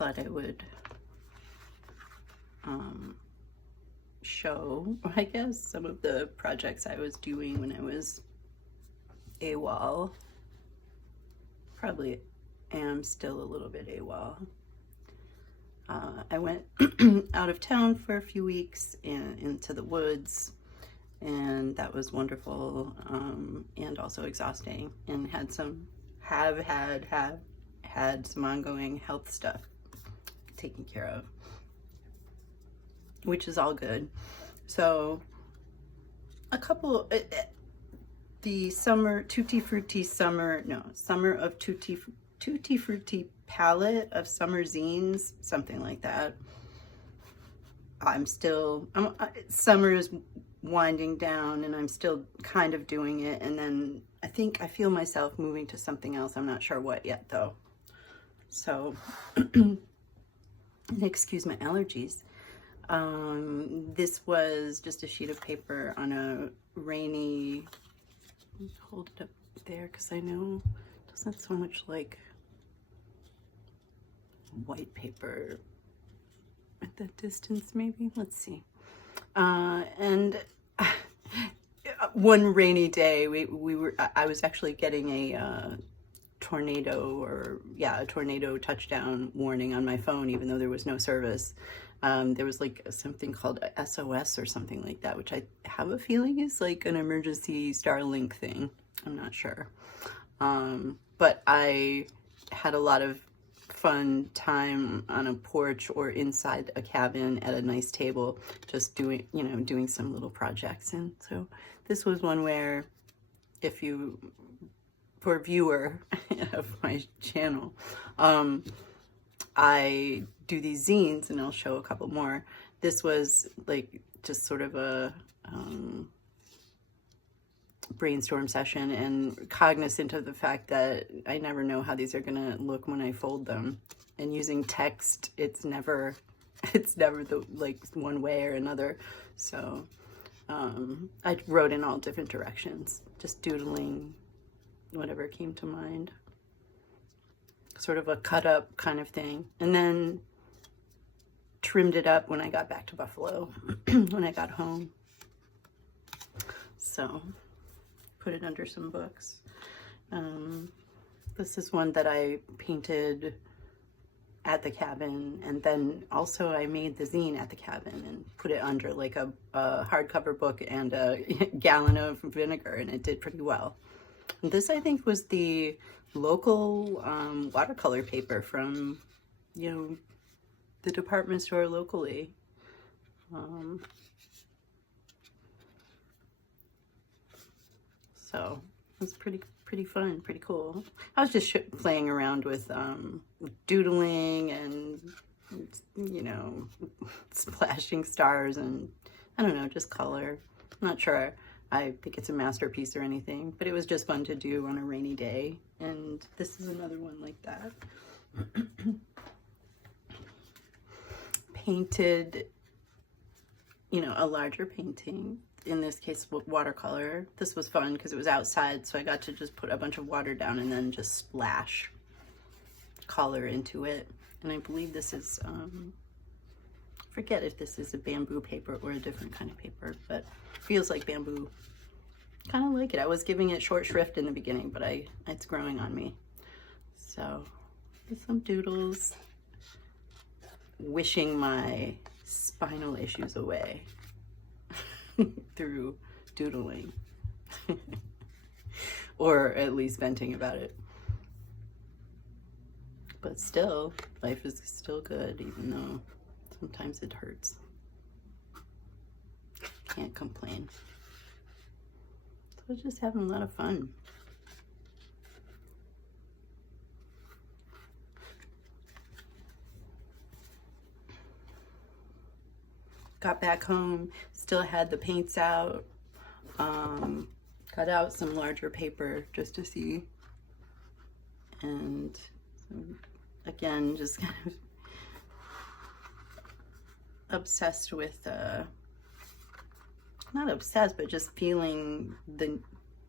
thought I would show, I guess, some of the projects I was doing when I was AWOL. Probably am still a little bit AWOL. I went out of town for a few weeks and into the woods, and that was wonderful, and also exhausting, and had some some ongoing health stuff taken care of, which is all good. So a couple, the summer summer of Tutti Frutti palette of summer zines, something like that. Summer is winding down and I'm still kind of doing it, and then I think I feel myself moving to something else. I'm not sure what yet though. So excuse my allergies. This was just a sheet of paper on a rainy, hold it up there because I know it doesn't so much like white paper at that distance, maybe. Let's see. And one rainy day, I was actually getting a tornado touchdown warning on my phone, even though there was no service. There was like something called SOS or something like that, which I have a feeling is like an emergency Starlink thing. I'm not sure. But I had a lot of fun time on a porch or inside a cabin at a nice table, just doing some little projects. And so this was one where, for a viewer of my channel, I do these zines, and I'll show a couple more. This was like just sort of a brainstorm session, and cognizant of the fact that I never know how these are gonna look when I fold them, and using text, it's never the like one way or another. So I wrote in all different directions, just doodling whatever came to mind, sort of a cut up kind of thing, and then trimmed it up when I got back to Buffalo when I got home. So put it under some books. This is one that I painted at the cabin, and then also I made the zine at the cabin and put it under like a hardcover book and a gallon of vinegar, and it did pretty well. And this, I think, was the local watercolor paper from, the department store locally. So it was pretty fun, pretty cool. I was just playing around with doodling and, splashing stars and, I don't know, just color. I'm not sure I think it's a masterpiece or anything, but it was just fun to do on a rainy day. And this is another one like that. Painted, a larger painting, in this case watercolor. This was fun because it was outside, so I got to just put a bunch of water down and then just splash color into it. And I believe this is, forget if this is a bamboo paper or a different kind of paper, but feels like bamboo. Kind of like it. I was giving it short shrift in the beginning, but it's growing on me. So some doodles, wishing my spinal issues away through doodling, or at least venting about it. But still, life is still good, even though sometimes it hurts. Can't complain. So I was just having a lot of fun. Got back home, still had the paints out, cut out some larger paper just to see, and again, just kind of obsessed with, not obsessed, but just feeling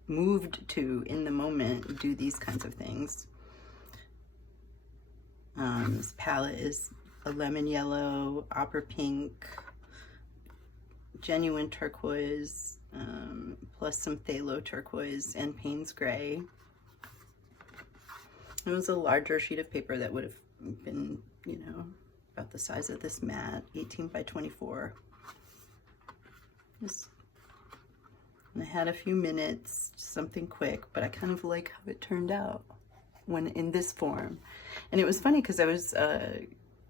moved to, in the moment, do these kinds of things. This palette is a lemon yellow, opera pink, genuine turquoise, plus some phthalo turquoise and Payne's gray. It was a larger sheet of paper that would have been, you know, about the size of this mat, 18 by 24. And I had a few minutes, something quick, but I kind of like how it turned out when in this form. And it was funny because I was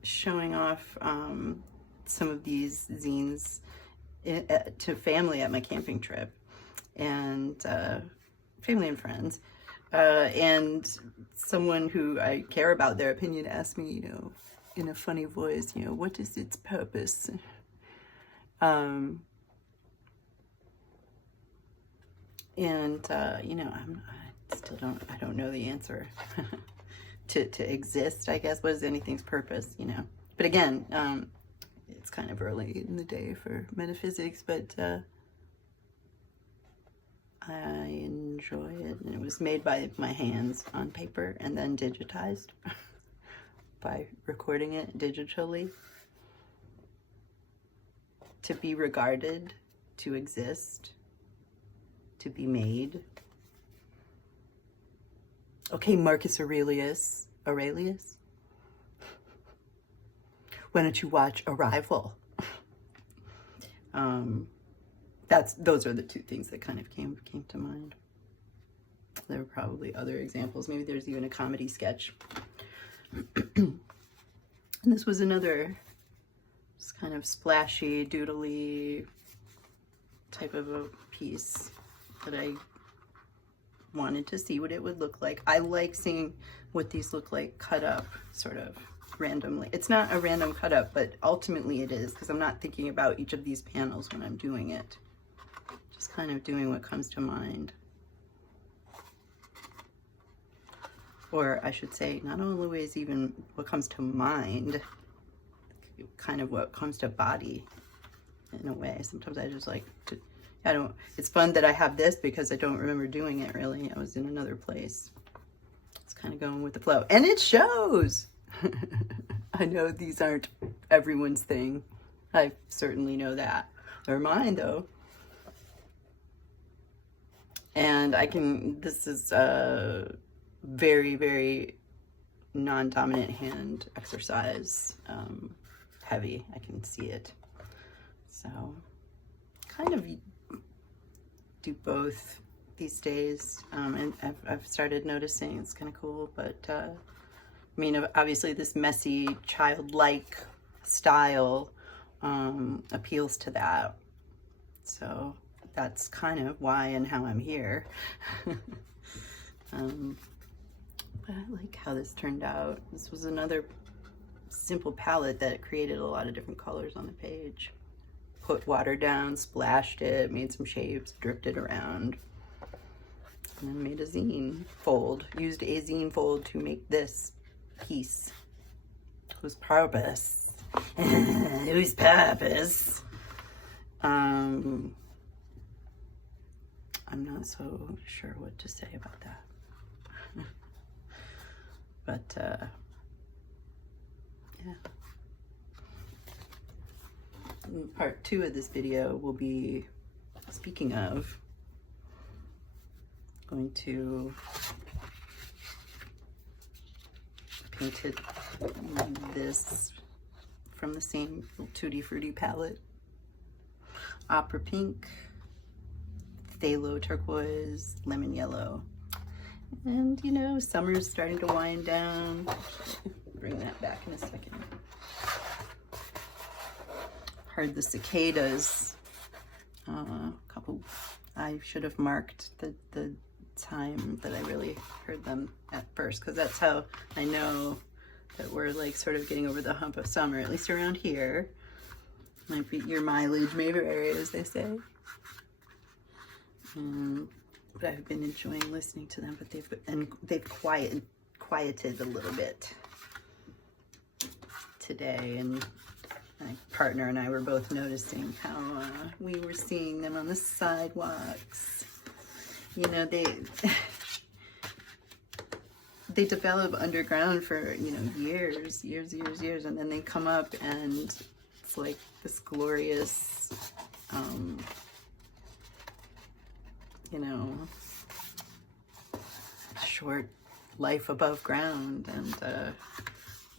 showing off some of these zines to family at my camping trip, and family and friends. And someone who I care about their opinion asked me, you know, in a funny voice, you know, what is its purpose? You know, I don't know the answer. to exist, I guess. What is anything's purpose, you know? But again, it's kind of early in the day for metaphysics, but I enjoy it. And it was made by my hands on paper and then digitized by recording it digitally. To be regarded, to exist, to be made. Okay, Marcus Aurelius. Why don't you watch Arrival? Those are the two things that kind of came to mind. There were probably other examples. Maybe there's even a comedy sketch. And this was another just kind of splashy, doodly type of a piece that I wanted to see what it would look like. I like seeing what these look like cut up sort of randomly. It's not a random cut up, but ultimately it is, because I'm not thinking about each of these panels when I'm doing it. Just kind of doing what comes to mind. Or I should say, not always even what comes to mind, kind of what comes to body in a way. Sometimes I just like to, it's fun that I have this because I don't remember doing it really. I was in another place. It's kind of going with the flow. And it shows! I know these aren't everyone's thing. I certainly know that. They're mine though. And this is a very, very non-dominant hand exercise. Heavy, I can see it. So, kind of do both these days, and I've started noticing it's kind of cool, but I mean, obviously this messy, childlike style appeals to that, so that's kind of why and how I'm here. But I like how this turned out. This was another simple palette that created a lot of different colors on the page. Put water down, splashed it, made some shapes, dripped it around, and then made a zine fold. Used a zine fold to make this piece. Whose purpose? Whose purpose? I'm not so sure what to say about that. But yeah. Part 2 of this video will be, speaking of, going to paint this from the same Tutti Frutti palette. Opera pink, phthalo turquoise, lemon yellow. And you know, summer's starting to wind down. Bring that back in a second. Heard the cicadas. I should have marked the time that I really heard them at first, because that's how I know that we're like sort of getting over the hump of summer, at least around here. Might be your mileage may vary, as they say. But I've been enjoying listening to them, but they've quieted a little bit today, and my partner and I were both noticing how we were seeing them on the sidewalks. You know, they develop underground for, you know, years, and then they come up and it's like this glorious, you know, short life above ground. And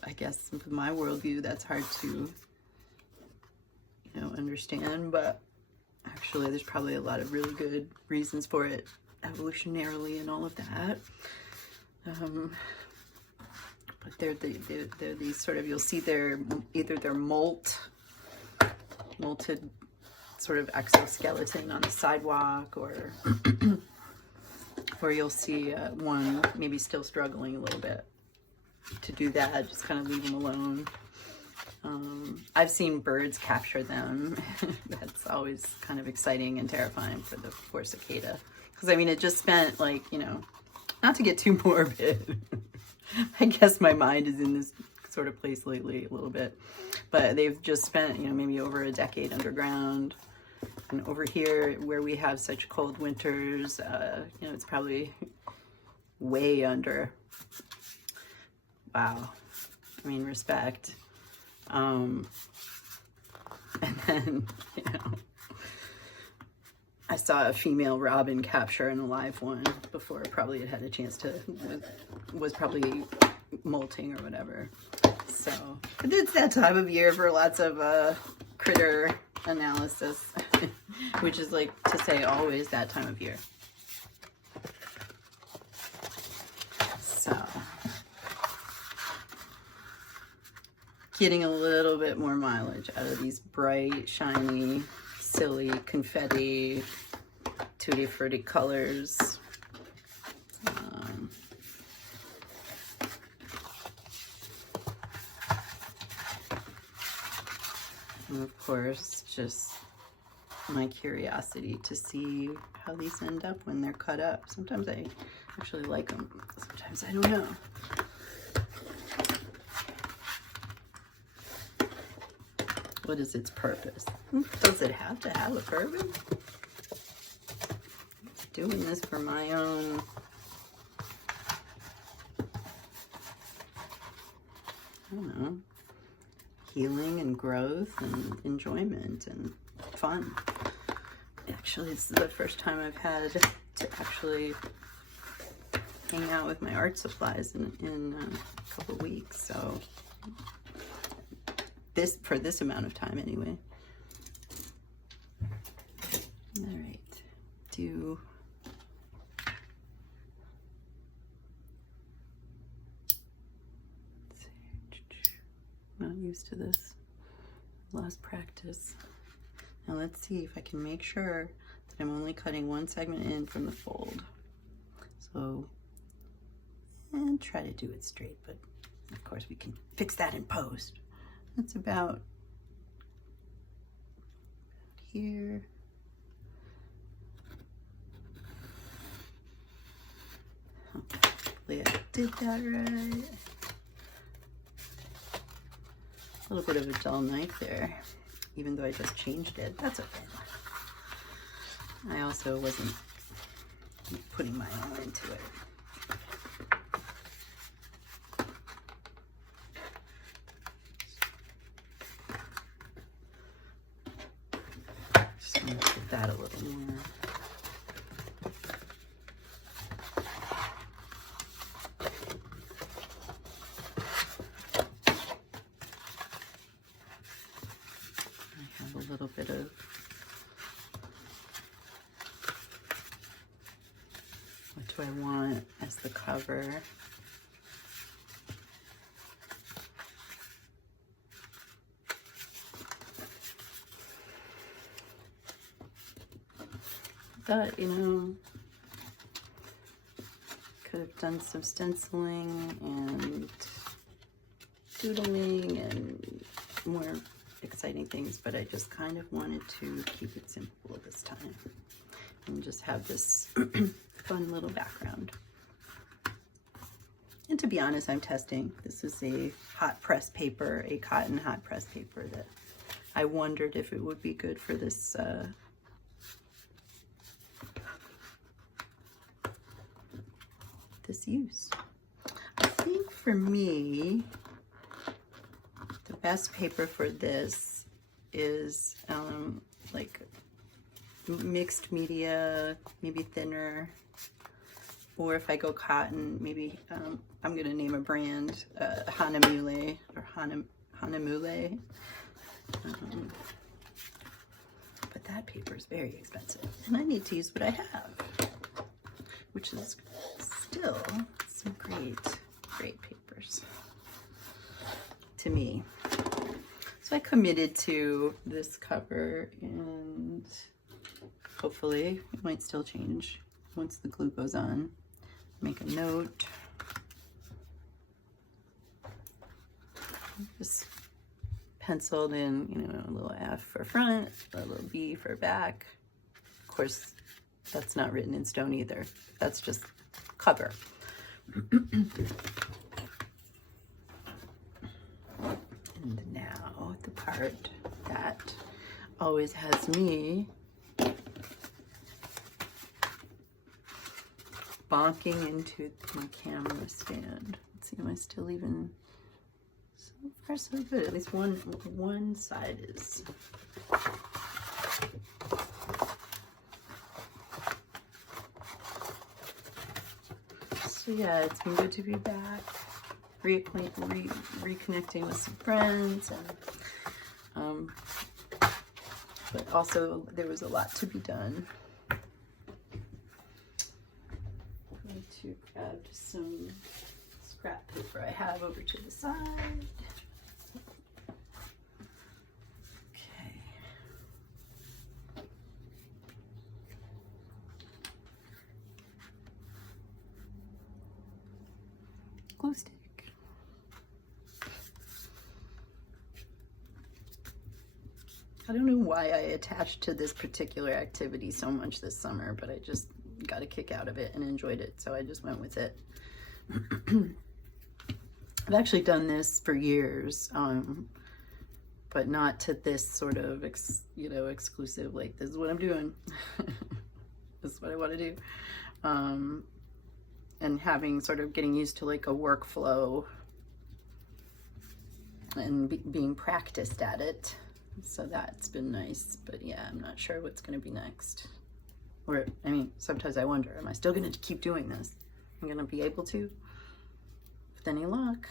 I guess with my worldview, that's hard to, you know, understand, but actually there's probably a lot of really good reasons for it evolutionarily and all of that. But they're these sort of, you'll see either their molted sort of exoskeleton on the sidewalk, or or you'll see one maybe still struggling a little bit to do that, just kind of leave them alone. I've seen birds capture them. That's always kind of exciting and terrifying for the poor cicada. Because I mean, it just spent, like, you know, not to get too morbid. I guess my mind is in this sort of place lately a little bit. But they've just spent, you know, maybe over a decade underground. And over here, where we have such cold winters, you know, it's probably way under. Wow. I mean, respect. And then, you know, I saw a female robin capture an alive one before probably it had a chance to, was probably molting or whatever. So it's that time of year for lots of critter analysis, which is like to say always that time of year. So getting a little bit more mileage out of these bright, shiny, silly, confetti, tutti frutti colors. And of course, just my curiosity to see how these end up when they're cut up. Sometimes I actually like them, sometimes I don't know. What is its purpose? Does it have to have a purpose? I'm doing this for my own, I don't know, healing and growth and enjoyment and fun. Actually, this is the first time I've had to actually hang out with my art supplies in a couple weeks, so for this amount of time anyway. All right, not used to this, lost practice. Now let's see if I can make sure that I'm only cutting one segment in from the fold. So, and try to do it straight, but of course we can fix that in post. That's about here. Hopefully I did that right. A little bit of a dull knife there, even though I just changed it. That's okay. I also wasn't putting my own into it. Just want to put that a little more. A little bit of what do I want as the cover. But, you know, could have done some stenciling and doodling and more exciting things, but I just kind of wanted to keep it simple this time and just have this fun little background. And to be honest, I'm testing. This is a hot press paper, a cotton hot press paper that I wondered if it would be good for this this use. think for me, the best paper for this is like mixed media, maybe thinner, or if I go cotton, maybe I'm gonna name a brand, Hanamule or Hanamule. But that paper is very expensive, and I need to use what I have, which is still some great papers to me. So I committed to this cover, and hopefully it might still change once the glue goes on. Make a note. Just penciled in, you know, a little F for front, a little B for back. Of course, that's not written in stone either. That's just cover. And now the part that always has me bonking into my camera stand. Let's see, am I still even? So far so good. At least one side is. So yeah, it's been good to be back, reconnecting with some friends, and but also there was a lot to be done. I'm going to grab some scrap paper I have over to the side. Okay. Glue stick. I don't know why I attached to this particular activity so much this summer, but I just got a kick out of it and enjoyed it, so I just went with it. I've actually done this for years, but not to this sort of, exclusive, like, this is what I'm doing. This is what I want to do. And having getting used to like a workflow and being practiced at it. So that's been nice, but yeah, I'm not sure what's going to be next. Or, I mean, sometimes I wonder, am I still going to keep doing this? I'm going to be able to? With any luck.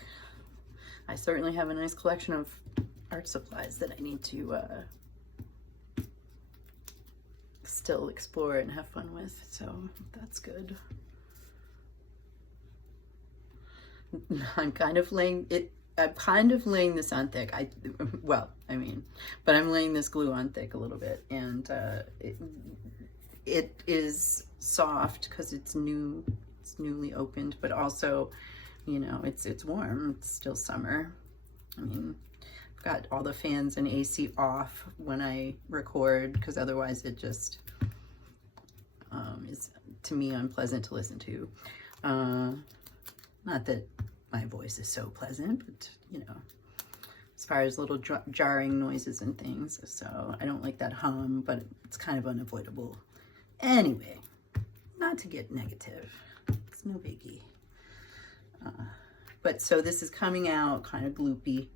I certainly have a nice collection of art supplies that I need to still explore and have fun with, so that's good. I'm kind of laying this on thick. But I'm laying this glue on thick a little bit, and it is soft because it's newly opened, but also, you know, it's warm. It's still summer. I mean, I've got all the fans and AC off when I record, because otherwise it just is, to me, unpleasant to listen to. Not that my voice is so pleasant, but, you know, as far as little jarring noises and things. So I don't like that hum, but it's kind of unavoidable. Anyway, not to get negative. It's no biggie. But so this is coming out kind of gloopy.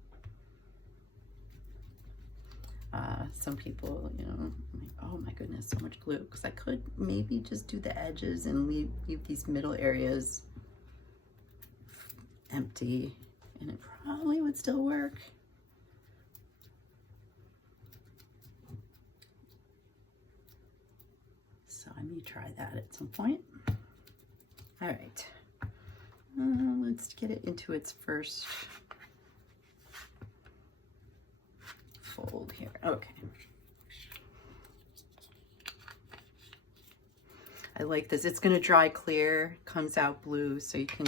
Some people, you know, like, oh my goodness, so much glue. Because I could maybe just do the edges and leave these middle areas empty, and it probably would still work. So I may try that at some point. All right, let's get it into its first fold here. Okay. I like this. It's going to dry clear, comes out blue, so you can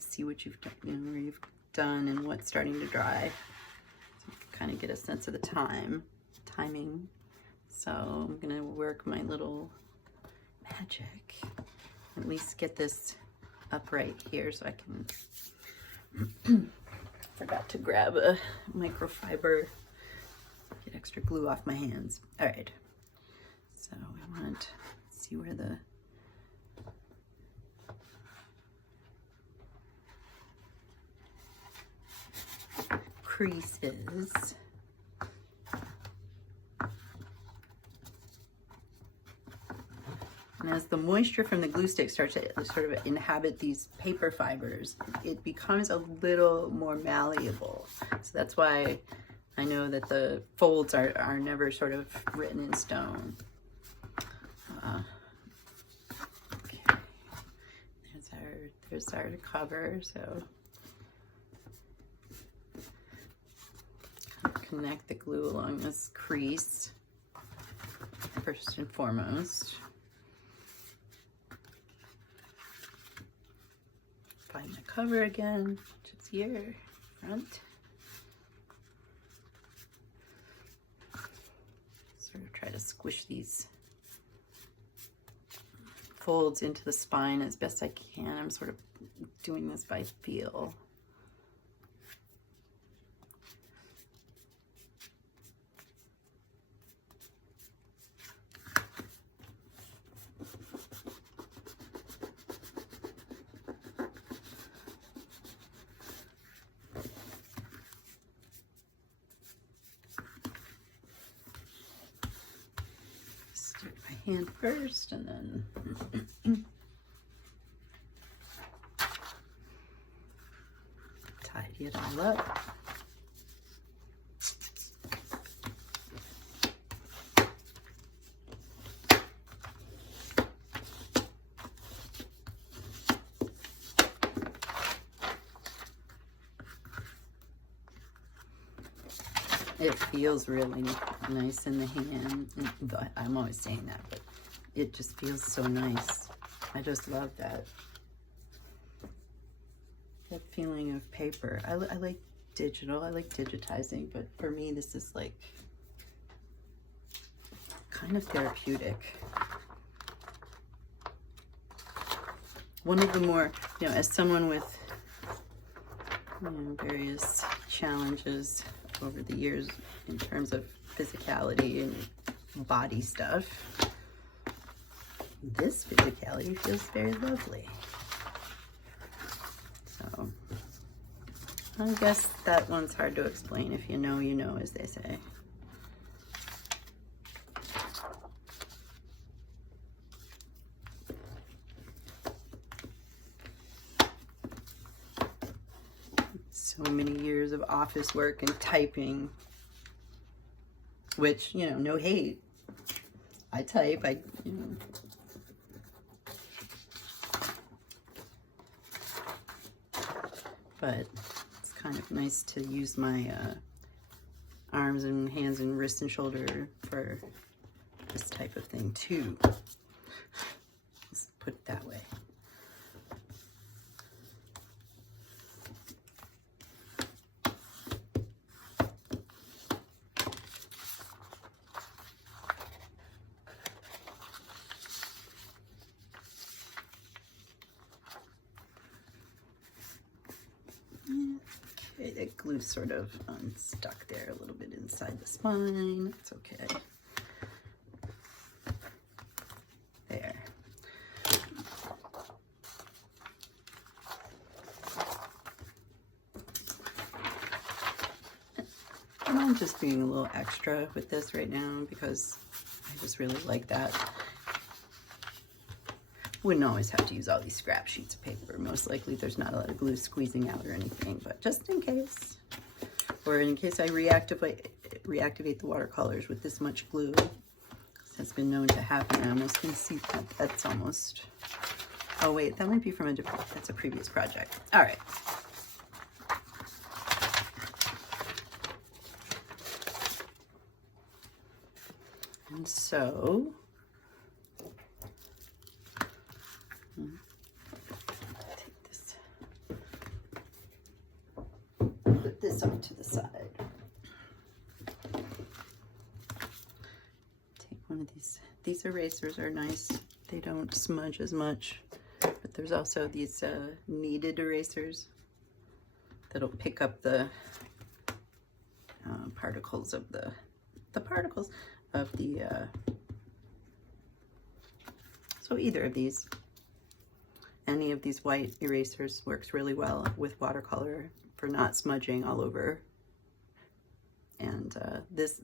see what you've done, you know, where you've done and what's starting to dry. So you can kind of get a sense of the timing. So I'm going to work my little magic. At least get this upright here so I can. Forgot to grab a microfiber. Get extra glue off my hands. All right. So we want to see where the creases. And as the moisture from the glue stick starts to sort of inhabit these paper fibers, it becomes a little more malleable. So that's why I know that the folds are never sort of written in stone. Okay. There's our cover. So connect the glue along this crease first and foremost. Find the cover again, which is here, front. Sort of try to squish these folds into the spine as best I can. I'm sort of doing this by feel. Hand first and then tidy it all up. It feels really nice in the hand. I'm always saying that, but it just feels so nice. I just love that feeling of paper. I like digital. I like digitizing, but for me, this is like kind of therapeutic. One of the more, as someone with various challenges over the years in terms of physicality and body stuff, this physicality feels very lovely. So I guess that one's hard to explain. If you know, you know, as they say. So many years of office work and typing, which, no hate. I type, but it's kind of nice to use my arms and hands and wrist and shoulder for this type of thing too. Let's put it that way. Okay, that glue sort of unstuck there a little bit inside the spine. It's okay. There. And I'm just being a little extra with this right now because I just really like that. Wouldn't always have to use all these scrap sheets of paper. Most likely there's not a lot of glue squeezing out or anything, but just in case. Or in case I reactivate the watercolors with this much glue. It's been known to happen. I almost can see that's almost, oh wait, that might be from that's a previous project. All right. And so, put this off to the side. Take one of these. These erasers are nice. They don't smudge as much, but there's also these kneaded erasers that'll pick up the particles of the particles of the so either of these, any of these white erasers works really well with watercolor for not smudging all over And this,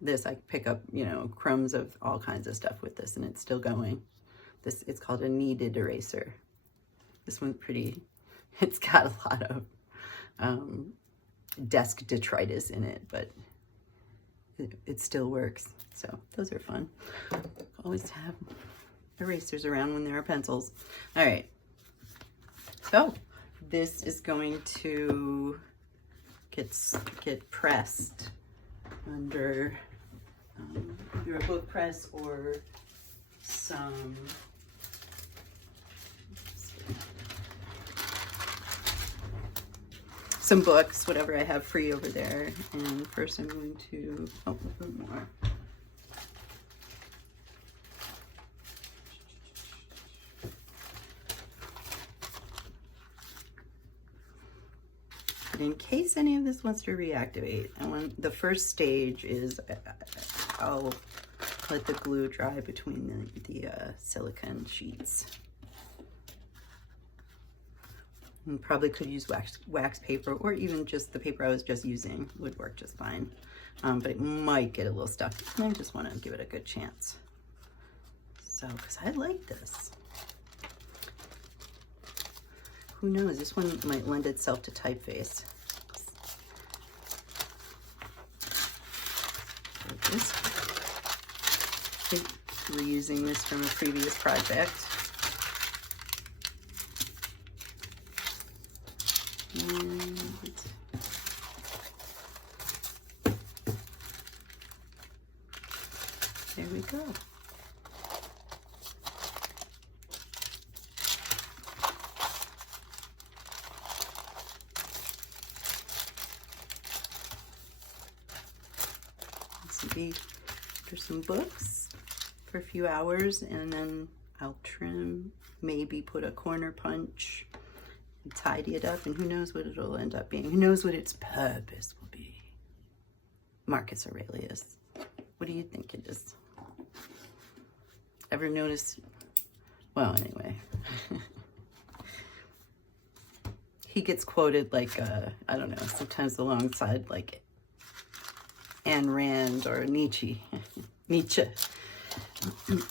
this I pick up, you know, crumbs of all kinds of stuff with this, and it's still going. This, it's called a kneaded eraser. This one's pretty, it's got a lot of desk detritus in it, but it still works. So those are fun. Always have erasers around when there are pencils. All right. So this is going to get pressed under either a book press or some books, whatever I have free over there. And first I'm going to, oh, a little more. But in case any of this wants to reactivate, the first stage is I'll let the glue dry between the silicone sheets. And probably could use wax paper, or even just the paper I was just using would work just fine. But it might get a little stuck, and I just want to give it a good chance. So, because I like this. Who knows, this one might lend itself to typeface. This, reusing this from a previous project. And there we go. Maybe for some books for a few hours, and then I'll trim, maybe put a corner punch, and tidy it up, and who knows what it'll end up being. Who knows what its purpose will be. Marcus Aurelius. What do you think it is? Ever notice? Well, anyway. He gets quoted like, I don't know, sometimes alongside like Ayn Rand or Nietzsche.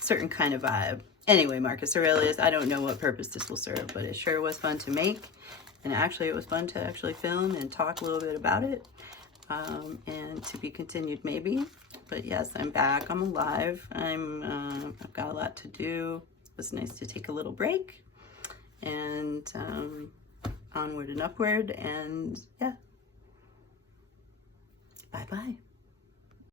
Certain kind of vibe. Anyway, Marcus Aurelius, I don't know what purpose this will serve, but it sure was fun to make. And actually, it was fun to actually film and talk a little bit about it. And to be continued, maybe. But yes, I'm back. I'm alive. I've got a lot to do. It was nice to take a little break. And onward and upward. And yeah. Bye-bye.